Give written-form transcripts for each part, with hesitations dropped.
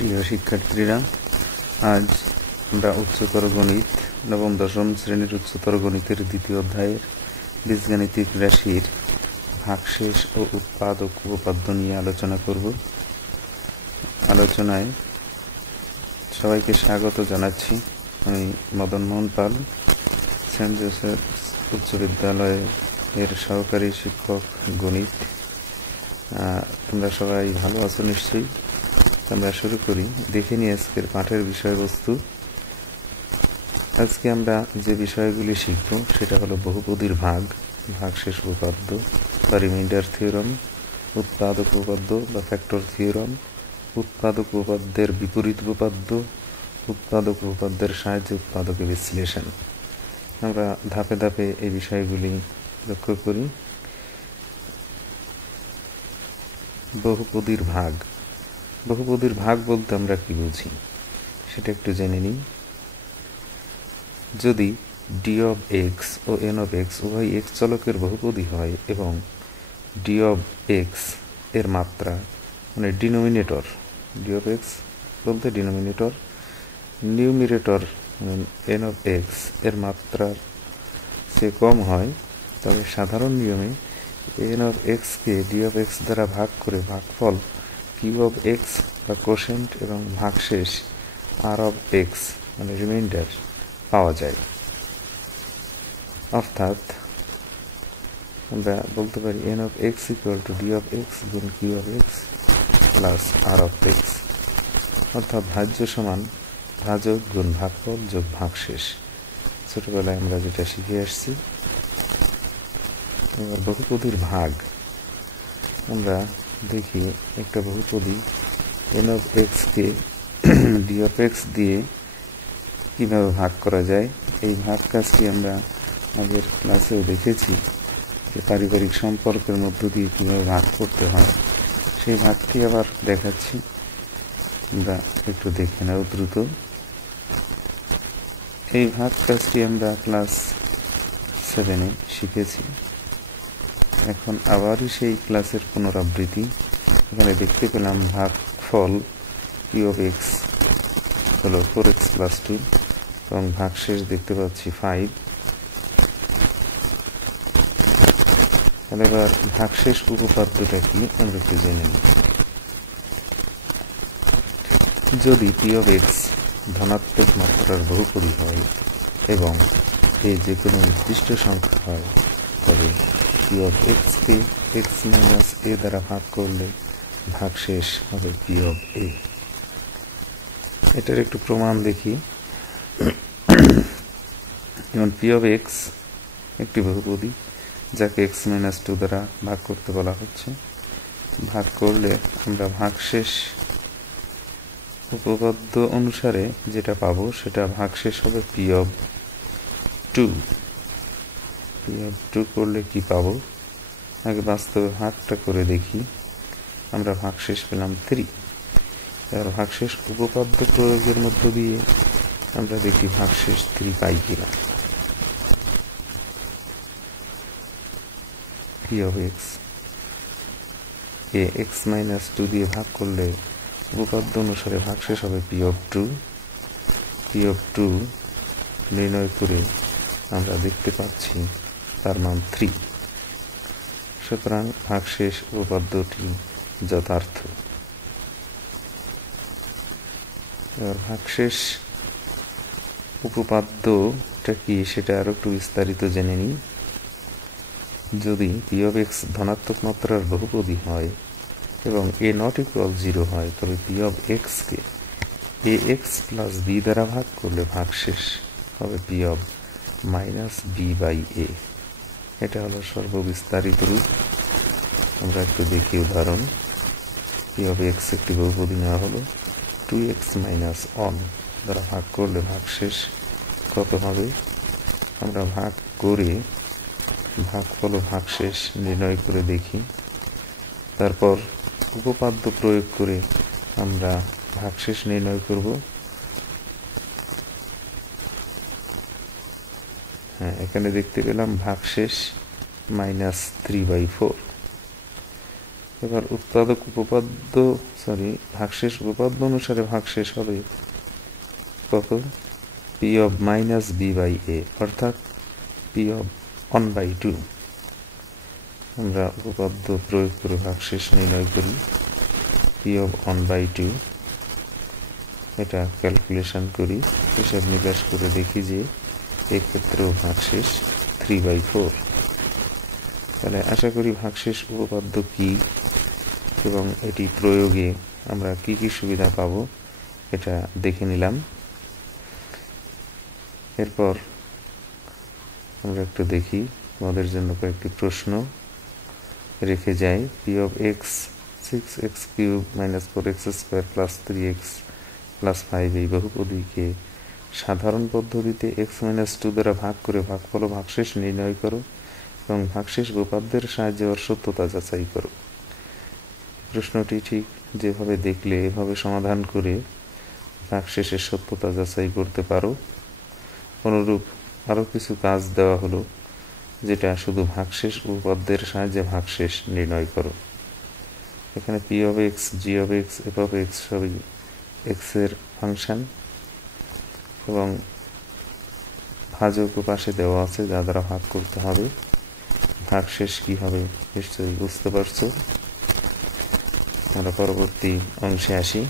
প্রিয় শিক্ষার্থীরা, আজ আমরা উচ্চতর গণিত নবম দশম শ্রেণীর উচ্চতর গণিতের দ্বিতীয় অধ্যায়ের বীজগাণিতিক রাশির ভাগশেষ ও উৎপাদক উপপাদ্য নিয়ে আলোচনা করব। আলোচনায় সবাইকে স্বাগত জানাচ্ছি। আমি মদন মোহন পাল, সেন্ট জোসেফ উচ্চ বিদ্যালয়ের সহকারী শিক্ষক গণিত। তোমরা সবাই ভালো আছো নিশ্চয়ই। আমরা শুরু করি। দেখে নিই আজকের পাঠের বিষয়বস্তু। আজকে আমরা যে বিষয়গুলি শিখব সেটা হলো বহুপদীর ভাগশেষ উপপাদ্য বা রিমাইন্ডার থিওরাম, উৎপাদক উপপাদ্য বা ফ্যাক্টর থিওরাম, উৎপাদক উপপাদ্যের বিপরীত উপপাদ্য, উৎপাদক উপপাদ্যের সাহায্যে উৎপাদকের বিশ্লেষণ। আমরা ধাপে ধাপে এই বিষয়গুলি লক্ষ্য করি। বহুপদীর ভাগ বলতে আমরা কি বুঝি সেটা একটু জেনে নিই। যদি ডি অফ এক্স ও এন অফ এক্স উভয় এক্স চলকের বহুপদী হয় এবং ডি অফ এক্স এর মাত্রা মানে ডিনোমিনেটর, ডি অফ এক্স বলতে denominator, numerator N of x এর মাত্রার সে কম হয়, তবে সাধারণ নিয়মে এন অফ এক্সকে ডি অফ এক্স দ্বারা ভাগ করে ভাগফল কিউ অফ এক্স বা কোশেন্ট এবং ভাগশেষ আর অফ এক্স মানে রিমাইন্ডার পাওয়া যায়। অর্থাৎ আমরা বলতে পারি N of x equal to D of x গুণ Q of x plus R of x, অর্থাৎ ভাজ্য সমান ভাজক গুণ ভাগফল যোগ ভাগশেষ। ছোটবেলায় আমরা যেটা শিখে আসছি। এবার বহুপদীর ভাগ আমরা দেখি। একটা বহুপদী এন অফ এক্সকে ডি অফ এক্স দিয়ে কীভাবে ভাগ করা যায়, এই ভাগ কাজটি আমরা আগের ক্লাসেও দেখেছি যে পারিবারিক সম্পর্কের মধ্য দিয়ে কীভাবে ভাগ করতে হয়। সেই ভাগটি আবার দেখাচ্ছি, আমরা একটু দেখে নেব দ্রুত। এই ভাগ কাজটি আমরা ক্লাস 7-এ শিখেছি। এখন আবারই সেই ক্লাসের পুনরাবৃত্তি। এখানে দেখতে পেলাম ভাগফল কিউ অফ এক্স হলো 4x + 2 এবং ভাগশেষ দেখতে পাচ্ছি 5। তাহলে এবার ভাগশেষ উপপাদ্যটা কি আমরা একটু জেনে নিই। যদি পি অফ এক্স ধনাত্মক মাত্রার বহুপদী হয় এবং এ যে কোনো নির্দিষ্ট সংখ্যা হয়, তবে পি অফ এক্সকে এক্স মাইনাস এ দ্বারা ভাগ করলে ভাগশেষ হবে পি অফ এ। এটার একটু প্রমাণ দেখি। যেমন পি অফ এক্স একটি বহুপদী যাকে এক্স মাইনাস 2 দ্বারা ভাগ করতে বলা হচ্ছে। ভাগ করলে আমরা ভাগশেষ উপপাদ্য অনুসারে যেটা পাবো সেটা ভাগশেষ হবে পি অফ 2। পি অফ 2 করলে কি পাবো, আগে বাস্তবে ভাগটা করে দেখি। আমরা ভাগশেষ পেলাম 3। এবার ভাগশেষ উপপাদ্য প্রয়োগের মধ্য দিয়ে আমরা দেখি ভাগশেষ 3 পাই কিনা। P of x A x minus 2 দিয়ে ভাগ করলে উপপাদ্য অনুসারে ভাগশেষ হবে পি অফ 2। পি অফ 2 নির্ণয় করে আমরা দেখতে পাচ্ছি তার মান 3। সুতরাং ভাগশেষ উপপাদ্যটি যথার্থ। এবার ভাগশেষ উপপাদ্যটা কি সেটা আরো একটু বিস্তারিত জেনে নিই। যদি পি অফ এক্স ধনাত্মক মাত্রার বহুপদী হয় এবং এ নট ইকুয়াল 0 হয়, তবে পি অফ এক্সকে এ এক্স প্লাস বি দ্বারা ভাগ করলে ভাগশেষ হবে P of minus B by A. এটা হলো সর্ববিস্তারিত রূপ। আমরা একটু দেখি উদাহরণ। পি অফ এক্স একটি বহুপদী নেওয়া হলো 2x - 1 দ্বারা ভাগ করলে ভাগশেষ কত হবে, আমরা ভাগ করে ভাগফল ও ভাগশেষ নির্ণয় করে দেখি। তারপর উপপাদ্য প্রয়োগ করে আমরা ভাগশেষ নির্ণয় করব। এখানে দেখতে পেলাম ভাগশেষ -3/4। এবার উৎপাদক উপপাদ্য ভাগশেষ উপপাদ্য অনুসারে ভাগশেষ হবে কত? P of minus B by A, অর্থাৎ পি অফ 1/2। আমরা উপপাদ্য প্রয়োগ করে ভাগশেষ নির্ণয় করি। পি অফ 1/2 এটা ক্যালকুলেশন করি, হিসাব নিকাশ করে দেখি যে এক্ষেত্রেও ভাগশেষ 3/4। তাহলে আশা করি ভাগশেষ উপপাদ্য কি এবং এটি প্রয়োগে আমরা কি কি সুবিধা পাব এটা দেখে নিলাম। এরপর আমরা একটু দেখি, আমাদের জন্য কয়েকটি প্রশ্ন রেখে যাই। P of x 6x³ - 4x² + 3x + 5 এই বহুপদীকে সাধারণ পদ্ধতিতে x - 2 দ্বারা ভাগ করে ভাগফল ও ভাগশেষ নির্ণয় করো এবং ভাগশেষ উপপাদ্যের সাহায্যে ওর সত্যতা যাচাই করো। প্রশ্নটি ঠিক যেভাবে দেখলে এভাবে সমাধান করে ভাগশেষের সত্যতা যাচাই করতে পারো। অনুরূপ আরও কিছু কাজ দেওয়া হলো, যেটা শুধু ভাগশেষ উপপাদ্যের সাহায্যে ভাগশেষ নির্ণয় করো। এখানে P of x, G of x, F of x সবই এক্সের ফাংশন এবং ভাজক পাশে দেওয়া আছে যা দ্বারা ভাগ করতে হবে। ভাগশেষ কি হবে নিশ্চয়ই বুঝতে পারছো। আমরা পরবর্তী অংশে আসি।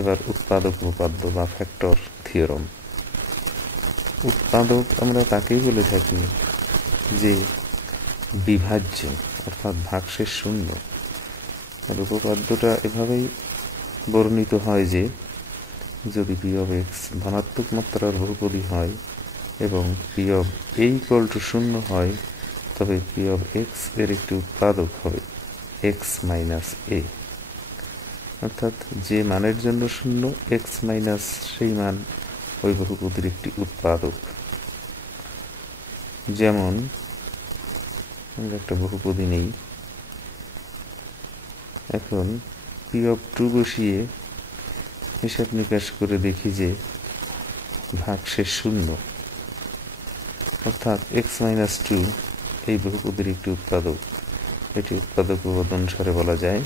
এবার উৎপাদক উপপাদ্য বা ফ্যাক্টর থিওরম। উৎপাদক আমরা তাকেই বলে থাকি যে বিভাজ্য, অর্থাৎ ভাগশেষ শূন্য। আর উপপাদ্যটা এভাবেই বর্ণিত হয় যে যদি পি অফ এক্স ধনাত্মক মাত্রার বহুপদী হয় এবং P of A equal to 0 হয়, তবে পি অফ এক্স এর একটি উৎপাদক হবে এক্স মাইনাস এ, অর্থাৎ যে মানের জন্য 0 এক্স মাইনাস সেই মান ওই বহুপদীর একটি উৎপাদক। যেমন আমরা একটা বহুপদী নেই, এখন পি অফ 2 বসিয়ে হিসাব নিকাশ করে দেখি যে ভাগশেষ 0, অর্থাৎ এক্স মাইনাস 2 এই বহুপদীর একটি উৎপাদক। এটি উৎপাদক উপপাদ্য অনুসারে বলা যায়।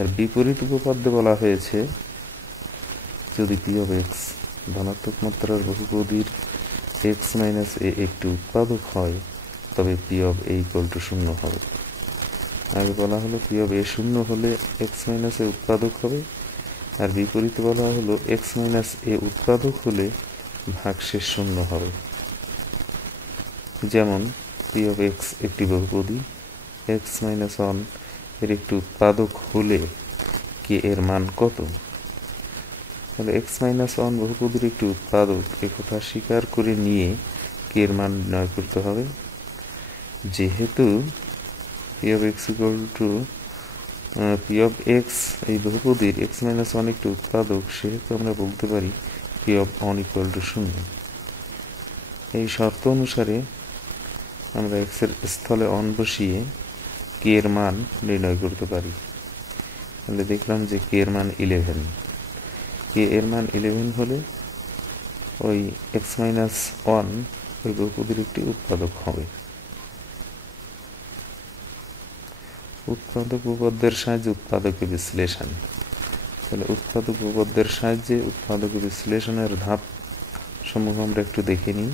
এর বিপরীত উপপাদ্যে বলা হয়েছে যদি পি অফ এক্স ধনাত্মক মাত্রার বহুপদীর এক্স মাইনাস এ একটি উৎপাদক হয়, তবে P of A equal to 0 হবে। আগে বলা হলো পি অফ এ 0 হলে এক্স মাইনাস এ উৎপাদক হবে, আর বিপরীতে বলা হলো এক্স মাইনাস এ উৎপাদক হলে ভাগশেষ 0 হবে। যেমন পি অফ এক্স একটি বহুপদী, এক্স মাইনাস 1 এর একটি উৎপাদক হলে কে এর মান কত? তাহলে এক্স মাইনাস 1 বহুপদীর একটি উৎপাদক একথা স্বীকার করে নিয়ে কে এর মান নির্ণয় করতে হবে। যেহেতু P of x equal two P of x এই বহুপদীর এক্স মাইনাস 1 একটি উৎপাদক, সেহেতু আমরা বলতে পারি পি অফ 1 ইকুয়াল টু 0। এই শর্ত অনুসারে আমরা এক্স এর স্থলে 1 বসিয়ে কে এর মান নির্ণয় করতে পারি। তাহলে দেখলাম যে কে এর মান 11। কে এর মান 11 হলে ওই এক্স মাইনাস 1 ওই বহুপদীর একটি উৎপাদক হবে। উৎপাদক উপপাদ্যের সাহায্যে উৎপাদকের বিশ্লেষণ। তাহলে উৎপাদক উপপাদ্যের সাহায্যে উৎপাদকের বিশ্লেষণের ধাপ সমূহ আমরা একটু দেখে নিই।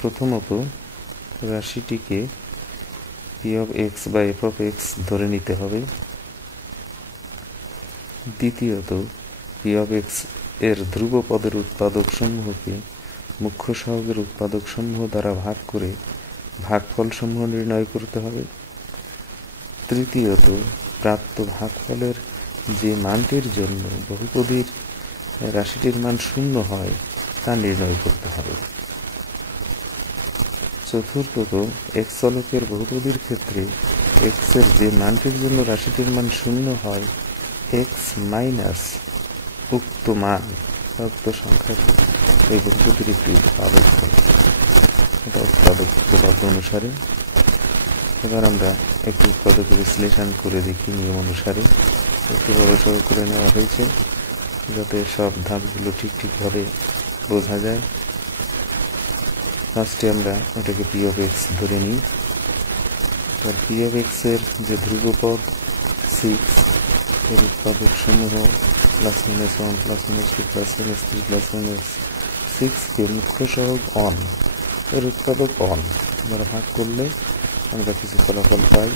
প্রথমত রাশিটিকে পি অফ এক্স বা এফ অফ এক্স ধরে নিতে হবে। দ্বিতীয়ত পি অফ এক্স এর ধ্রুব পদের উৎপাদক সমূহকে মুখ্য সহগের উৎপাদক সমূহ দ্বারা ভাগ করে ভাগফল সমূহ নির্ণয় করতে হবে। তৃতীয়ত প্রাপ্ত ভাগফলের যে মানটির জন্য বহুপদীর রাশিটির মান 0 হয় তা নির্ণয় করতে হবে। চতুর্থত এক্স চলকের বহুপদীর ক্ষেত্রে এক্স এর যে মানটির জন্য রাশিটির মান 0 হয়, এক্স মাইনাস উক্ত মান উক্ত সংখ্যাটি এই বহুপদীর একটি উৎপাদক হবে। এটা উৎপাদক উপপাদ্য অনুসারে। এবার আমরা একটি উৎপাদকের বিশ্লেষণ করে দেখি নিয়ম অনুসারে। একটু বড়সড় করে নেওয়া হয়েছে যাতে সব ধাপগুলো ঠিকভাবে বোঝা যায়। ফার্স্টে আমরা ওটাকে পি অফ এক্স ধরে নিই। পি অফ এক্স এর যে ধ্রুবপদ 6 এর উৎপাদক সমূহ plus minus 1 plus minus 2 plus minus 3 plus minus 6 কে মুখ্য সহগ অন এর উৎপাদক অন আমরা ভাগ করলে আমরা কিছু ফলাফল পাই।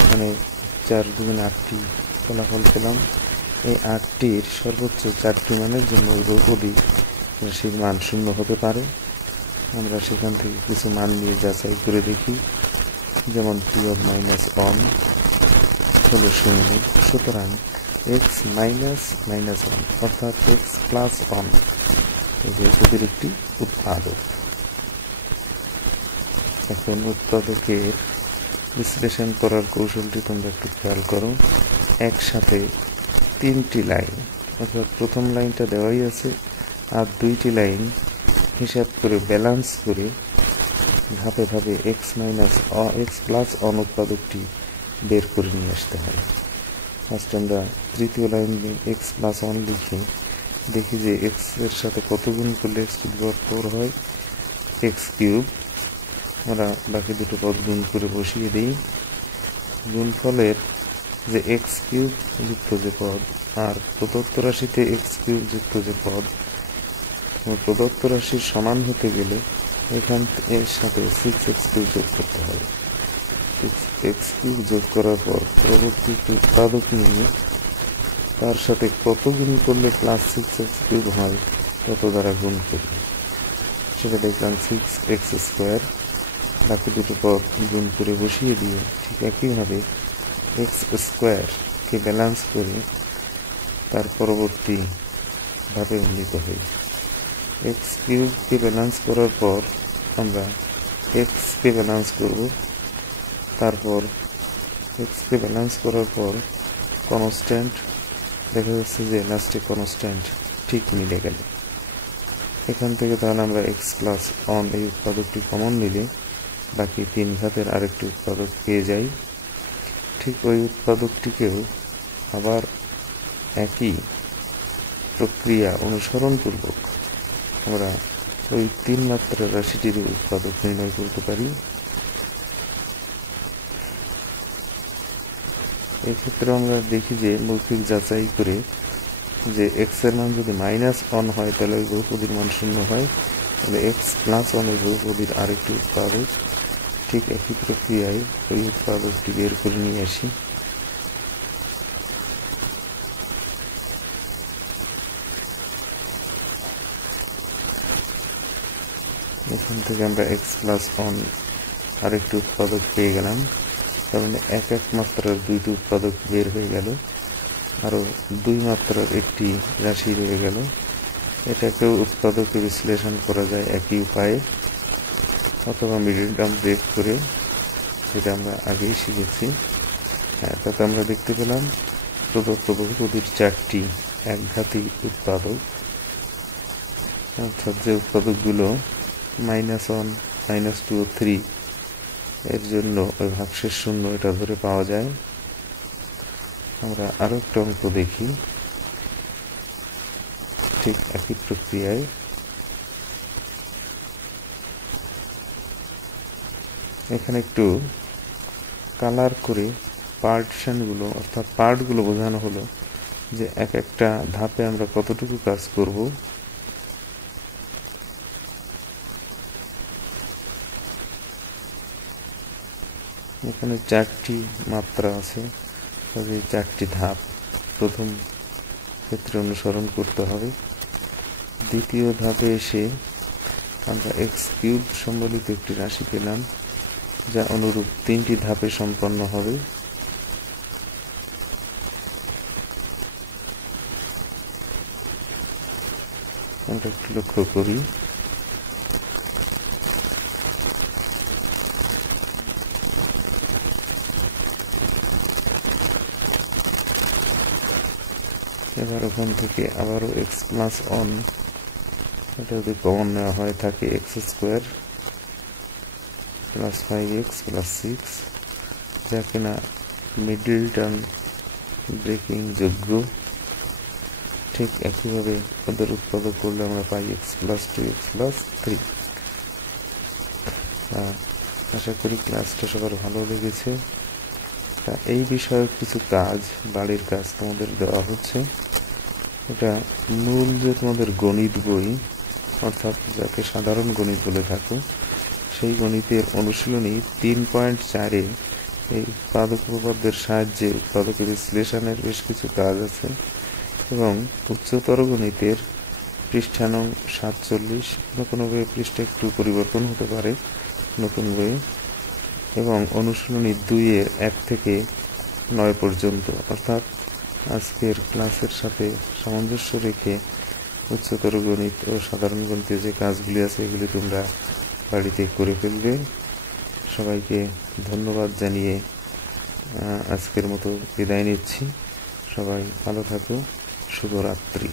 এখানে 4 গুণ 8টি ফলাফল পেলাম। এই 8টির সর্বোচ্চ 4টি মানের জন্য বহুপদী রাশির মান 0 হতে পারে। আমরা সেখান থেকে কিছু মান নিয়ে যাচাই করে দেখি। যেমন পি অফ মাইনাস অন হলো 0, সুতরাং এক্স মাইনাস মাইনাস 1 অর্থাৎ এক্স প্লাস অন এই বহুপদীর একটি উৎপাদক। এখন উৎপাদকের বিশ্লেষণ করার কৌশলটি তোমরা একটু খেয়াল করো। একসাথে 3টি লাইন, অর্থাৎ প্রথম লাইনটা দেওয়াই আছে, আর 2টি লাইন হিসাব করে ব্যালেন্স করে ধাপে ধাপে এক্স মাইনাস এক্স প্লাস অন উৎপাদকটি বের করে নিয়ে আসতে হয়। ফার্স্ট আমরা তৃতীয় লাইন এক্স প্লাস অন লিখে দেখি যে এক্স এর সাথে কত গুণ করলে এক্স টু দি পাওয়ার 4 হয়, এক্স কিউব। আমরা বাকি দুটো পদ গুণ করে বসিয়ে দিই। গুণফলের যে এক্স কিউব যুক্ত যে পদ আর প্রদত্ত রাশিতে এক্স কিউব যুক্ত যে পদ, প্রদত্ত রাশির সমান হতে গেলে এখান এর সাথে 6x কিউব যোগ করতে হবে। 6x কিউব যোগ করার পর পরবর্তী উৎপাদক নিয়ে তার সাথে কত গুণ করলে প্লাস 6x কিউব হয় তত দ্বারা গুণ করি। সেটা দেখলাম 6x স্কোয়ার। বাকি দুটো পদ গুণ করে বসিয়ে দিয়ে ঠিক একইভাবে এক্স স্কোয়ারকে ব্যালেন্স করে তার পরবর্তী ধাপে উন্নীত হই। এক্স কিউবকে ব্যালেন্স করার পর আমরা এক্সকে ব্যালেন্স করব। তারপর এক্সকে ব্যালেন্স করার পর কনস্ট্যান্ট দেখা যাচ্ছে যে লাস্টে কনস্ট্যান্ট ঠিক মিলে গেল। এখান থেকে তাহলে আমরা এক্স প্লাস অন এই উৎপাদকটি কমন নিলে বাকি 3 ঘাতের আরেকটি উৎপাদক পেয়ে যাই। ঠিক ওই উৎপাদকটিকেও আবার একই প্রক্রিয়া অনুসরণপূর্বক আমরা ওই 3 মাত্রার রাশিটির উৎপাদক নির্ণয় করতে পারি। এক্ষেত্রে আমরা দেখি যে মৌখিক যাচাই করে যে এক্স এর মান যদি মাইনাস 1 হয় তাহলে ওই বহুপদীর মান 0 হয়, তাহলে এক্স প্লাস 1 এর বহুপদীর আরেকটি উৎপাদক। ঠিক একই প্রক্রিয়ায় ওই উৎপাদকটি বের করে নিয়ে আসি। এখান থেকে আমরা এক্স প্লাস 1 আরেকটি উৎপাদক পেয়ে গেলাম। তার মানে এক মাত্রার 2টি উৎপাদক বের হয়ে গেল, আরো 2 মাত্রার একটি রাশি রয়ে গেল। এটাকেও উৎপাদকে বিশ্লেষণ করা যায় একই উপায়ে, অথবা মিডল টার্ম ব্রেক করে, যেটা আমরা আগেই শিখেছি। তাতে আমরা দেখতে পেলাম প্রদত্ত বহুপদীর 4টি একঘাতী উৎপাদক, অর্থাৎ যে উৎপাদকগুলো -1, -2 ও 3 এর জন্য ওই ভাগশেষ 0 এটা ধরে পাওয়া যায়। আমরা আরো একটা অঙ্ক দেখি ঠিক একই প্রক্রিয়ায়। এখানে একটু কালার করে পার্টিশনগুলো অর্থাৎ পার্টগুলো বোঝানো হলো যে এক একটা ধাপে আমরা কতটুকু কাজ করব। এখানে 4টি মাত্রা আছে, এই 4টি ধাপ প্রথম ক্ষেত্রে অনুসরণ করতে হবে। দ্বিতীয় ধাপে এসে আমরা এক্স কিউব সম্বলিত একটি রাশি পেলাম, যা অনুরূপ 3টি ধাপে সম্পন্ন হবে। আমরা একটু লক্ষ্য করি, এবার ওখান থেকে আবারও এক্স প্লাস 1 এটা যদি কমন নেওয়া হয় থাকে x square plus 5x plus 6, যা কিনা মিডল টার্ম ব্রেকিং যোগ্য। ঠিক একইভাবে ওদের উৎপাদক করলে আমরা পাই x প্লাস 2x প্লাস 3। আশা করি ক্লাসটা সবার ভালো লেগেছে। তা এই বিষয়ে কিছু কাজ, বাড়ির কাজ তোমাদের দেওয়া হচ্ছে। এটা মূল যে তোমাদের গণিত বই, অর্থাৎ যাকে সাধারণ গণিত বলে থাকো, সেই গণিতের অনুশীলনী 3.4-এ এই উৎপাদক উপপাদ্যের সাহায্যে উৎপাদকের বিশ্লেষণের বেশ কিছু কাজ আছে, এবং উচ্চতর গণিতের পৃষ্ঠা নং 47, কোনো বইয়ে পৃষ্ঠা একটু পরিবর্তন হতে পারে নতুন বইয়ে, এবং অনুশীলনী 2-এর 1 থেকে 9 পর্যন্ত, অর্থাৎ আজকের ক্লাসের সাথে সামঞ্জস্য রেখে উচ্চতর গণিত ও সাধারণ গণিতের যে কাজগুলি আছে এগুলি তোমরা বাড়িতে করে ফেলবে। সবাইকে ধন্যবাদ জানিয়ে আজকের মতো বিদায় নিচ্ছি। সবাই ভালো থাকো। শুভরাত্রি।